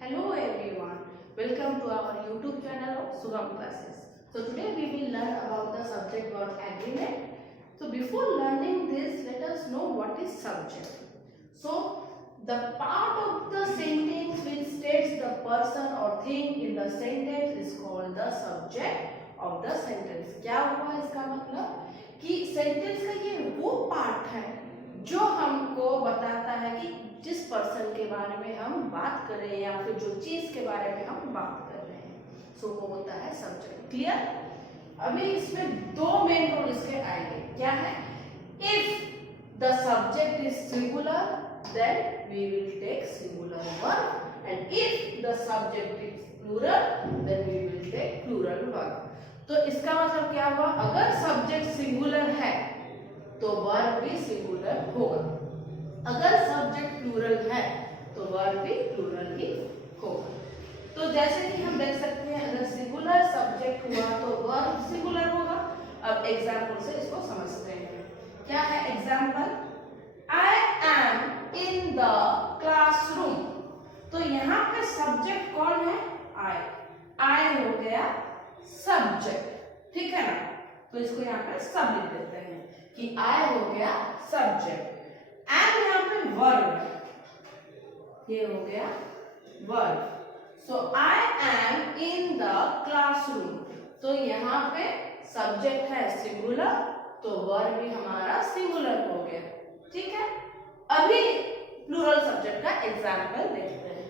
Hello everyone, welcome to our YouTube channel of Sugam Classes. So today we will learn about the subject verb agreement. So before learning this, let us know what is subject. So the part of the sentence which states the person or thing in the sentence is called the subject of the sentence. क्या हुआ इसका मतलब कि sentence का ये वो part है जो हमको बताता है कि जिस पर्सन के बारे में हम बात कर रहे हैं या फिर जो चीज के बारे में हम बात कर रहे हैं, सो वो होता है सब्जेक्ट। क्लियर? अभी इसमें दो मेन रूल इसके आएंगे। क्या है? If the subject is singular then we will take singular verb and if the subject is plural then we will take plural verb. तो इसका मतलब क्या हुआ? अगर सब्जेक्ट सिंगुलर है तो वर्ब भी सिंगुलर होगा, अगर सब्जेक्ट प्लूरल है तो वर्ब भी प्लूरल ही होगा। तो जैसे कि हम देख सकते हैं, अगर सिंगुलर सब्जेक्ट हुआ तो वर्ब सिंगुलर होगा। अब एग्जांपल से इसको समझते हैं। क्या है example? I am in the classroom. तो यहाँ पे सब्जेक्ट कौन है? आई हो गया सब्जेक्ट, ठीक है ना? तो इसको यहाँ पे सब लिख देते हैं कि आई हो गया सब्जेक्ट, एम यहाँ पे वर्ब है, ये हो गया verb. So I am in the classroom, तो यहाँ पे सब्जेक्ट है सिंगुलर तो वर्ब भी हमारा सिंगुलर हो गया, ठीक है। अभी प्लूरल सब्जेक्ट का एग्जांपल देखते हैं।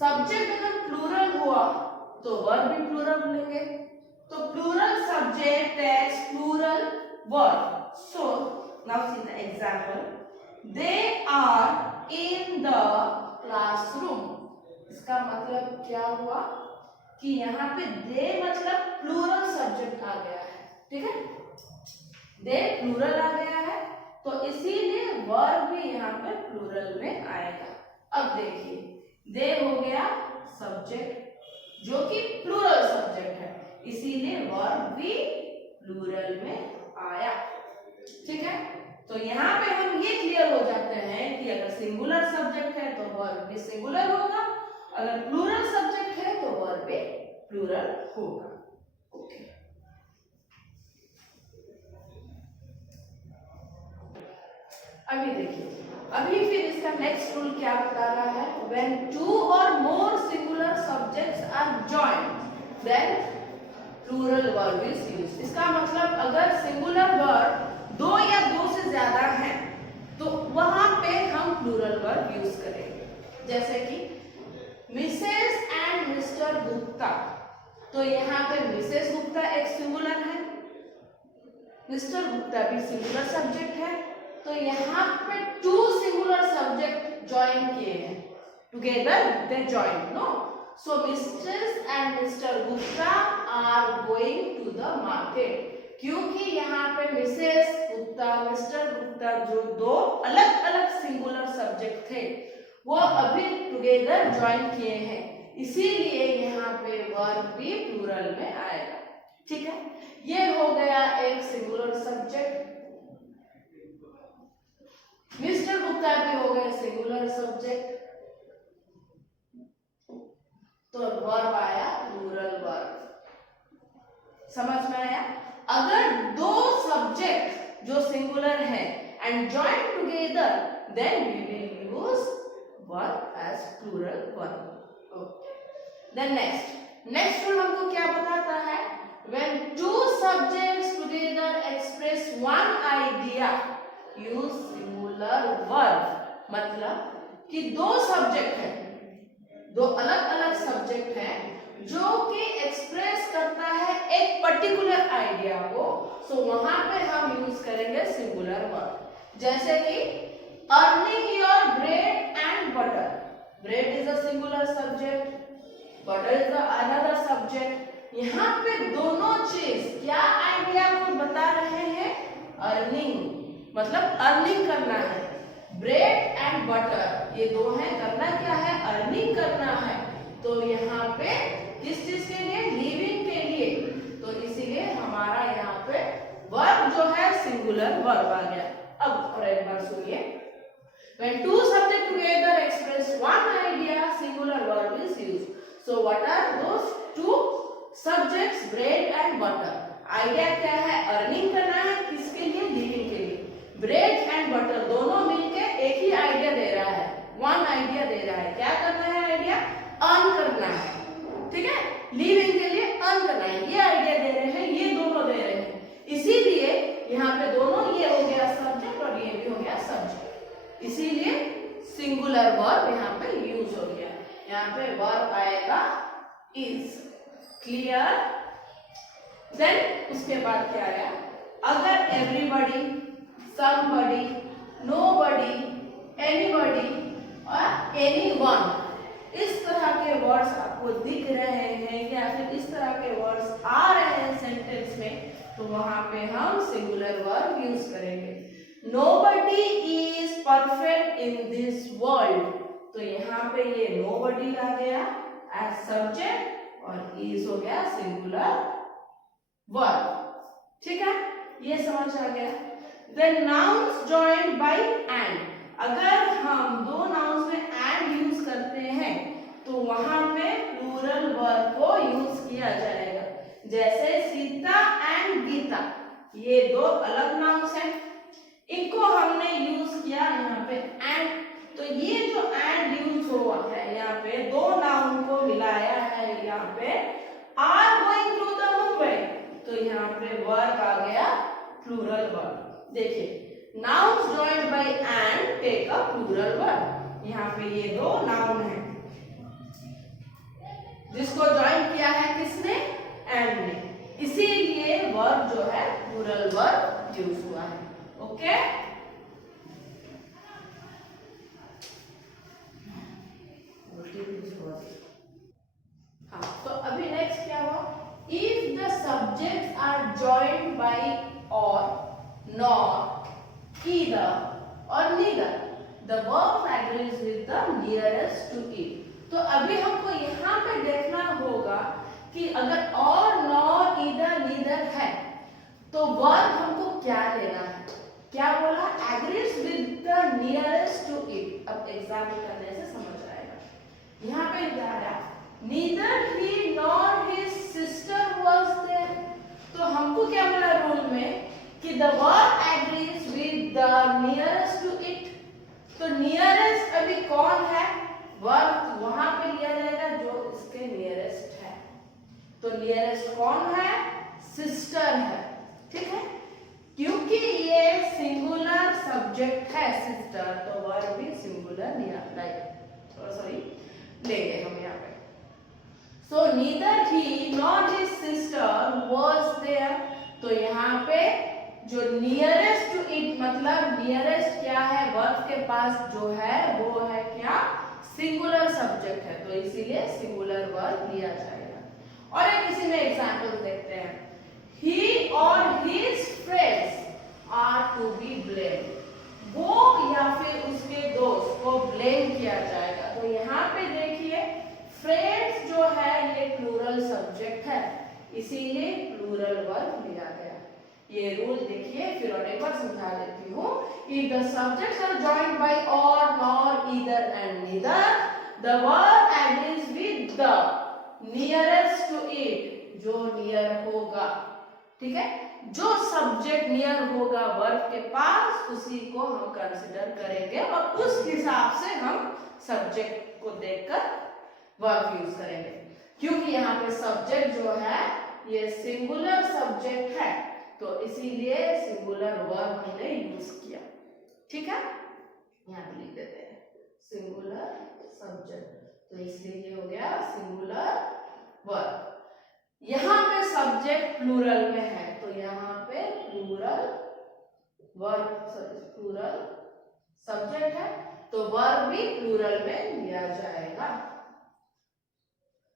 सब्जेक्ट अगर प्लूरल हुआ तो वर्ब भी प्लूरल लेंगे, तो plural subject takes plural verb. So now see the example, they are in the classroom। इसका मतलब क्या हुआ कि यहाँ पे they मतलब प्लूरल सब्जेक्ट आ गया है, ठीक है। they प्लूरल आ गया है तो इसीलिए वर्ब भी यहाँ पे प्लूरल में आएगा। अब देखिए, they हो गया सब्जेक्ट जो कि प्लूरल सब्जेक्ट है, इसीलिए वर्ब भी प्लूरल में आया, ठीक है। तो यहाँ पे हम ये क्लियर हो जाते हैं कि अगर सिंगुलर सब्जेक्ट है तो वर्ब भी सिंगुलर होगा, अगर प्लूरल सब्जेक्ट है तो वर्ब भी प्लूरल होगा। ओके, अभी देखिए, अभी फिर इसका नेक्स्ट रूल क्या बता रहा है? व्हेन टू और more singular subjects are joined then plural verb is used. इसका मतलब अगर सिंगुलर वर्ब दो या दो से ज्यादा है तो वहां पे हम प्लूरल वर्ब यूज करेंगे। जैसे कि मिसेस एंड मिस्टर गुप्ता, तो यहाँ पे मिसेस गुप्ता एक सिंगुलर है, मिस्टर गुप्ता भी सिंगुलर सब्जेक्ट है, तो यहाँ पे टू सिंगुलर सब्जेक्ट ज्वाइन किए हैं, together they join, no. So mistress and mister Gupta are going to the market, क्योंकि यहाँ पे मिसेस गुप्ता मिस्टर गुप्ता जो दो अलग अलग सिंगुलर सब्जेक्ट थे वो अभी टुगेदर ज्वाइन किए हैं, इसीलिए यहाँ पे वर्ब भी प्लूरल में आएगा, ठीक है। ये हो गया एक सिंगुलर सब्जेक्ट, मिस्टर गुप्ता भी हो गए सिंगुलर सब्जेक्ट, तो वर्ब आया प्लूरल वर्ब। समझ में आया? अगर दो सब्जेक्ट जो सिंगुलर है and join together then we will use verb as plural verb. Okay, then next rule हमको क्या बताता है? When two subjects together express one idea use singular verb. मतलब कि दो सब्जेक्ट है, दो अलग अलग सब्जेक्ट है जो कि एक्सप्रेस करता है एक पर्टिकुलर आइडिया को, सो वहां पे हम यूज करेंगे सिंगुलर वर्ब। जैसे कि earning your bread and butter, bread is a singular subject, butter is another subject. यहाँ पे दोनों चीज क्या आइडिया को बता रहे हैं? अर्निंग, मतलब अर्निंग करना है, ब्रेड एंड बटर ये दो है, करना क्या है? अर्निंग करना है। तो यहाँ पे किस चीज के लिए? लिविंग के लिए, तो इसीलिए हमारा यहाँ पे वर्ब जो है सिंगुलर वर्ब आ गया। अब और एक बार सुनिए, when two subjects together express one idea, singular verb is is used. So what are those two subjects, bread and butter? Idea क्या है? अर्निंग करना है किसके लिए? लिविंग के लिए. ब्रेड एंड बटर दोनों मिलके एक ही आइडिया दे रहा है, वन आइडिया दे रहा है. क्या करना है? आइडिया अर्न करना है. ठीक है, लिविंग के लिए अर्न करना है, ये आइडिया दे रहे हैं, ये दोनों दे रहे हैं. इसीलिए यहाँ पे दोनों, ये हो गया सब्जेक्ट और ये भी हो गया सब्जेक्ट. इसीलिए सिंगुलर वर्ब यहाँ पे यूज हो गया. यहाँ पे वर्ब आएगा इज. क्लियर? देन उसके बाद क्या आया? अगर एवरीबॉडी, समबडी, नोबडी, एनीबॉडी और एनीवन, इस तरह के वर्ड्स आपको दिख रहे हैं या फिर इस तरह के वर्ड्स आ रहे हैं सेंटेंस में, तो वहां पे हम सिंगुलर वर्ब यूज करेंगे. Nobody is perfect in this world, तो यहाँ पे ये नोबडी आ गया एज सब्जेक्ट और इज हो गया सिंगुलर वर्ब. ठीक है, ये समझ आ गया. Then nouns joined by and. अगर हम दो नाउन्स में एंड यूज करते हैं तो वहां पे प्लूरल वर्ब को यूज किया जाएगा. जैसे सीता एंड गीता, ये दो अलग नाउन्स हैं, इनको हमने यूज किया यहाँ पे एंड. तो ये जो एंड यूज हुआ है यहाँ पे, दो नाउन को मिलाया है यहाँ पे. Are going to the Mumbai, तो यहाँ पे वर्ब आ गया प्लूरल वर्ब. देखिए, nouns joined by and take a plural verb. यहाँ पे ये दो नाउन है जिसको ज्वाइन किया है किसने? एंड ने. इसीलिए वर्ब जो है प्लूरल वर्ब यूज हुआ है. ओके, हाँ. तो अभी नेक्स्ट क्या हुआ? If the subjects are joined by or, not, either or neither, the verb agrees with the nearest to it. तो अभी हमको यहाँ पे देखना होगा कि अगर और, नॉर, ईदर, नीदर है तो वर्ब हमको क्या लेना है. क्या बोला? agrees with the nearest to it. अब एग्जाम्पल करने से समझ आएगा. यहाँ पे क्या आया? neither he nor his sister was there. तो हमको क्या बोला रूल में कि the verb agrees with the nearest to it. तो nearest अभी कौन है? वर्ब वहां पे लिया जाएगा जो इसके नियरेस्ट है. तो नियरेस्ट कौन है? सिस्टर है. ठीक है, क्योंकि ये सिंगुलर सब्जेक्ट है सिस्टर, तो वर्ब भी सिंगुलर लिया लेंगे हम यहाँ पे. सो neither he nor his sister was there. तो यहाँ पे जो नियरेस्ट टू इट, मतलब नियरेस्ट क्या है? वर्ब के पास जो है वो है क्या? सिंगुलर सब्जेक्ट है, तो इसीलिए सिंगुलर वर्ब लिया जाएगा. और एक इसी में एग्जांपल देखते हैं. He or his friends are to be blamed. वो या फिर उसके दोस्त को ब्लेम किया जाएगा. तो यहाँ पे देखिए, फ्रेंड्स जो है ये प्लूरल सब्जेक्ट है, इसीलिए प्लूरल वर्ब लिया गया. ये रूल देखिए, फिर और एक बार समझा देती हूँ. If the subjects are joined by or, nor, either and neither, the verb agrees with the nearest to it. जो नियर होगा, ठीक है, जो सब्जेक्ट नियर होगा वर्ब के पास, उसी को हम कंसिडर करेंगे और उस हिसाब से हम सब्जेक्ट को देखकर वर्ब यूज करेंगे. क्योंकि यहाँ पे सब्जेक्ट जो है ये सिंगुलर सब्जेक्ट है, तो इसीलिए सिंगुलर वर्ब हमने यूज किया. ठीक है, यहाँ पे लिख देते हैं सिंगुलर सब्जेक्ट, तो इसलिए ये हो गया सिंगुलर वर्ब. यहाँ पे सब्जेक्ट प्लूरल में है, तो यहाँ पे प्लूरल वर्ब, प्लूरल सब्जेक्ट है, तो वर्ब भी प्लूरल में लिया जाएगा.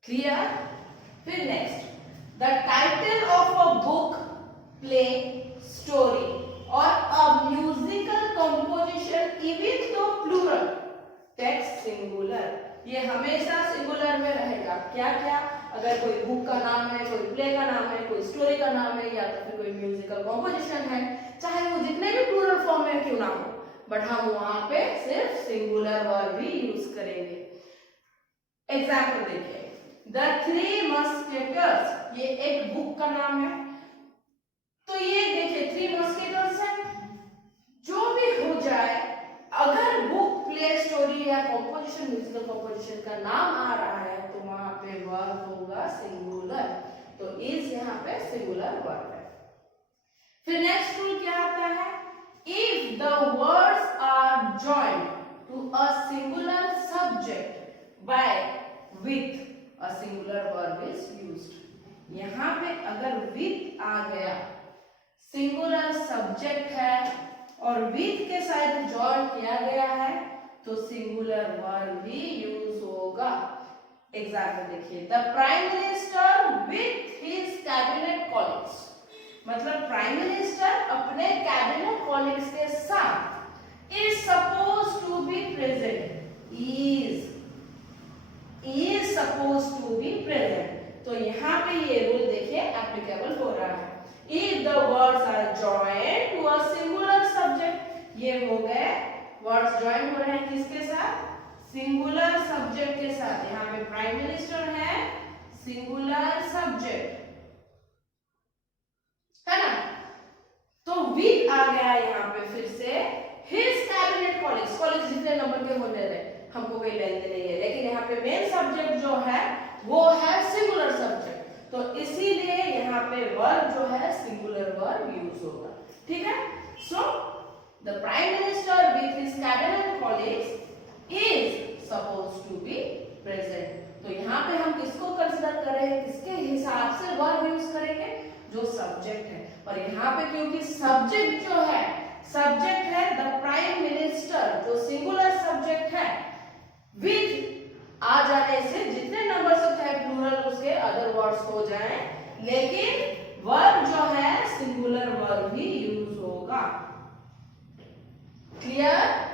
क्लियर? फिर next, the title of a book, play, story और a musical composition even though plural, takes singular, ये हमेशा सिंगुलर में रहेगा. क्या क्या? अगर कोई बुक का नाम है, कोई प्ले का नाम है, कोई स्टोरी का नाम है, या तो फिर कोई म्यूजिकल कंपोजिशन है, चाहे वो जितने भी प्लूरल फॉर्म में क्यों ना हो, बट हम वहां पे सिर्फ सिंगुलर वर्ब ही यूज करेंगे. एग्जाम्पल देखिए, द थ्री मस्केटर्स, ये एक बुक का नाम है। तो ये देखिए थ्री मस्केटर्स है, जो भी हो जाए, अगर बुक, प्ले, स्टोरी या कॉम्पोजिशन, म्यूजिकल कॉम्पोजिशन का नाम आ रहा है तो वहां पे वर्ब होगा सिंगुलर। तो इज यहाँ पे सिंगुलर वर्ब है। फिर नेक्स्ट रूल क्या आता है, if the words are joined to a singular subject by with a singular verb is used. यहाँ पे अगर विथ आ गया, सिंगुलर सब्जेक्ट है और विथ के साथ जॉइन किया गया है तो सिंगुलर वर्ब भी यूज होगा। एग्जाम्पल देखिए, the prime minister with his cabinet colleagues, मतलब प्राइम मिनिस्टर अपने कैबिनेट कॉलीग्स के साथ is suppose to be present, is suppose to be present. तो यहाँ पे ये रूल देखिए एप्लीकेबल हो रहा है। If the words are joined to a singular subject, ये हो गए वर्ड्स ज्वाइन हो रहे हैं किसके साथ, सिंगुलर सब्जेक्ट के साथ। यहाँ पे प्राइम मिनिस्टर है, सिंगुलर सब्जेक्ट है ना। तो विथ आ गया यहाँ पे फिर से हिज कैबिनेट कॉलीग्स, कॉलीग्स जितने नंबर के होने रहे, हमको कोई लेंथ नहीं है, लेकिन यहाँ पे मेन सब्जेक्ट जो है वो है सिंगुलर सब्जेक्ट, तो इसीलिए यहाँ पे वर्ब जो है सिंगुलर वर्ब यूज होगा। ठीक है, so the prime minister with his cabinet colleagues is suppose to be present. तो यहाँ पे हम किसको कंसीडर कर रहे हैं, किसके हिसाब से वर्ब यूज करेंगे, जो सब्जेक्ट है। और यहाँ पे क्योंकि सब्जेक्ट जो है, सब्जेक्ट है द प्राइम मिनिस्टर, जो सिंगुलर सब्जेक्ट है, विथ आ जाने से जितने नंबर से चाहे प्लूरल उसके अदर वर्ड्स हो जाएं, लेकिन वर्ब जो है सिंगुलर वर्ब ही यूज होगा। क्लियर?